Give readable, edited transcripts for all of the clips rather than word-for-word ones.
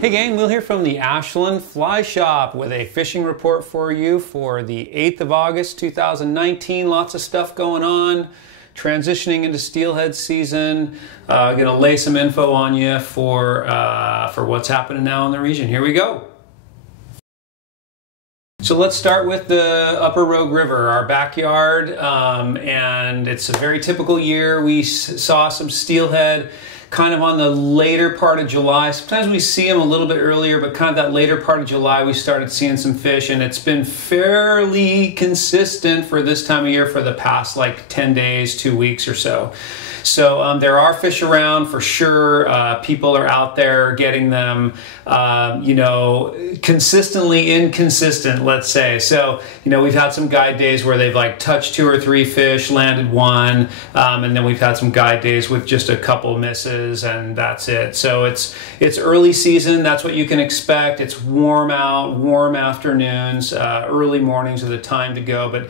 Hey gang, Will here from the Ashland Fly Shop with a fishing report for you for the 8th of August 2019. Lots of stuff going on, transitioning into steelhead season. Gonna lay some info on you for what's happening now in the region. Here we go. So let's start with the Upper Rogue River, our backyard, and it's a very typical year. We saw some steelhead kind of on the later part of July. Sometimes we see them a little bit earlier, but kind of that later part of July we started seeing some fish, and it's been fairly consistent for this time of year for the past like 10 days, 2 weeks or so. So there are fish around for sure. People are out there getting them, you know, consistently inconsistent, let's say. So, you know, we've had some guide days where they've like touched 2 or 3 fish, landed 1, and then we've had some guide days with just a couple misses, and that's it. So it's early season. That's what you can expect. It's warm out, warm afternoons, early mornings are the time to go, but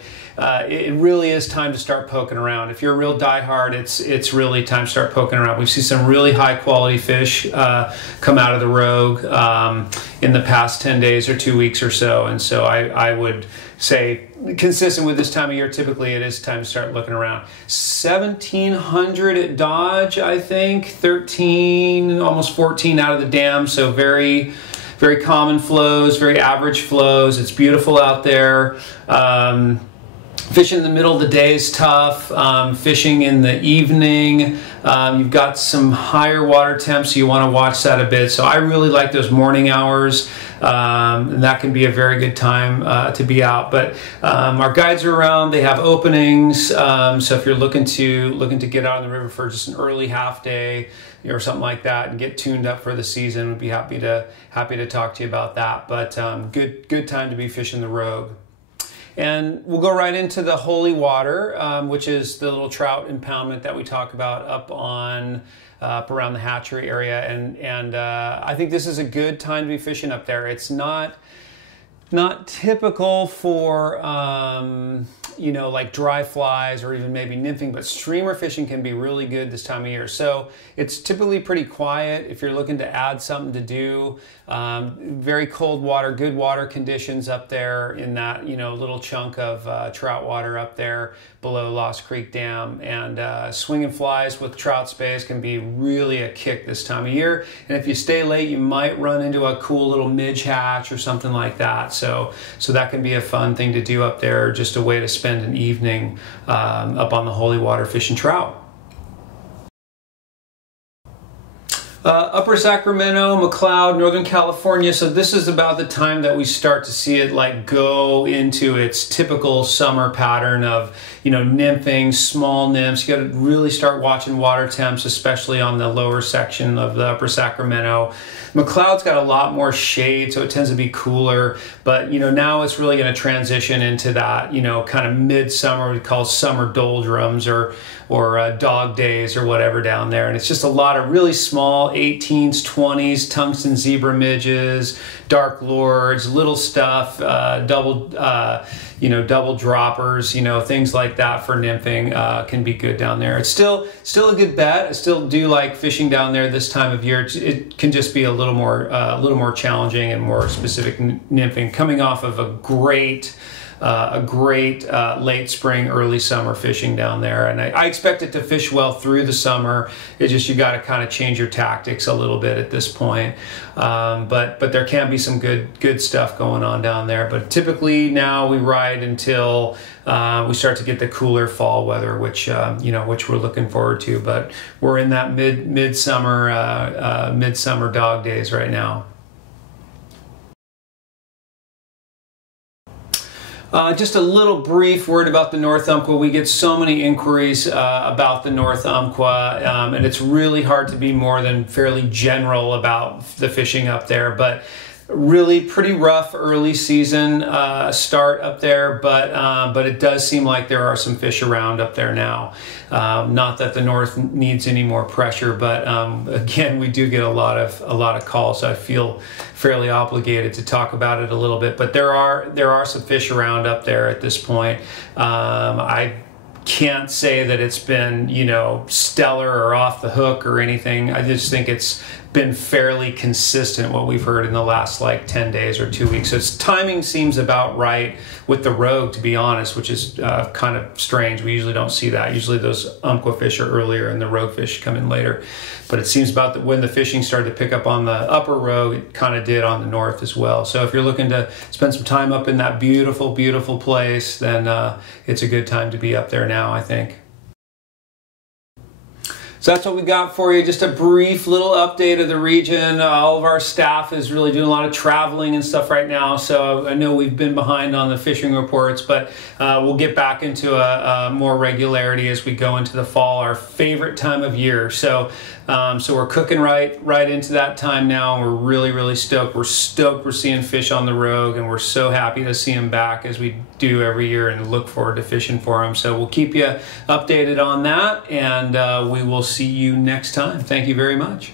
it really is time to start poking around. If you're a real diehard, it's really time to start poking around. We've seen some really high quality fish come out of the Rogue in the past 10 days or 2 weeks or so, and so I would say consistent with this time of year, typically it is time to start looking around. 1,700 at Dodge, I think, 13, almost 14 out of the dam, so very common flows, very average flows. It's beautiful out there. Fishing in the middle of the day is tough. Fishing in the evening, you've got some higher water temps, so you want to watch that a bit. So I really like those morning hours, and that can be a very good time to be out. But our guides are around; they have openings. So if you're looking to get out on the river for just an early half day or something like that and get tuned up for the season, we'd be happy to talk to you about that. But good time to be fishing the Rogue. And we'll go right into the holy water, which is the little trout impoundment that we talk about up around the hatchery area. And I think this is a good time to be fishing up there. It's not typical for you know, like dry flies or even maybe nymphing, but streamer fishing can be really good this time of year. So it's typically pretty quiet if you're looking to add something to do. Very cold water, good water conditions up there in that, you know, little chunk of trout water up there below Lost Creek Dam, and swinging flies with trout spays can be really a kick this time of year. And if you stay late, you might run into a cool little midge hatch or something like that. So that can be a fun thing to do up there, just a way to spend an evening up on the holy water fishing trout. Upper Sacramento, McLeod, Northern California. So this is about the time that we start to see it like go into its typical summer pattern of, you know, nymphing, small nymphs. You got to really start watching water temps, especially on the lower section of the Upper Sacramento. McLeod's got a lot more shade, so it tends to be cooler. But, you know, now it's really going to transition into that, you know, kind of midsummer, we call summer doldrums or dog days or whatever down there. And it's just a lot of really small 18s, 20s, tungsten zebra midges, dark lords, little stuff, double droppers, you know, things like that for nymphing can be good down there. It's still a good bet. I still do like fishing down there this time of year. It can just be a little more challenging and more specific nymphing, coming off of a great late spring, early summer fishing down there. And I expect it to fish well through the summer. It's just you got to kind of change your tactics a little bit at this point. But there can be some good stuff going on down there. But typically now we ride until we start to get the cooler fall weather, which we're looking forward to. But we're in that midsummer dog days right now. Just a little brief word about the North Umpqua. We get so many inquiries about the North Umpqua, and it's really hard to be more than fairly general about the fishing up there. But really pretty rough early season start up there, but it does seem like there are some fish around up there now. Not that the North needs any more pressure, but again, we do get a lot of calls, so I feel fairly obligated to talk about it a little bit. But there are some fish around up there at this point. I can't say that it's been, you know, stellar or off the hook or anything. I just think it's been fairly consistent what we've heard in the last like 10 days or 2 weeks. So its timing seems about right with the Rogue, to be honest, which is kind of strange. We usually don't see that. Usually those Umpqua fish are earlier and the Rogue fish come in later. But it seems about that when the fishing started to pick up on the upper Rogue, it kind of did on the north as well. So if you're looking to spend some time up in that beautiful, beautiful place, then it's a good time to be up there now, I think. So that's what we got for you. Just a brief little update of the region. All of our staff is really doing a lot of traveling and stuff right now. So I know we've been behind on the fishing reports, but we'll get back into a more regularity as we go into the fall, our favorite time of year. So we're cooking right into that time now. And we're really, really stoked. We're stoked we're seeing fish on the Rogue, and we're so happy to see them back as we do every year and look forward to fishing for them. So we'll keep you updated on that, and we will see you next time. Thank you very much.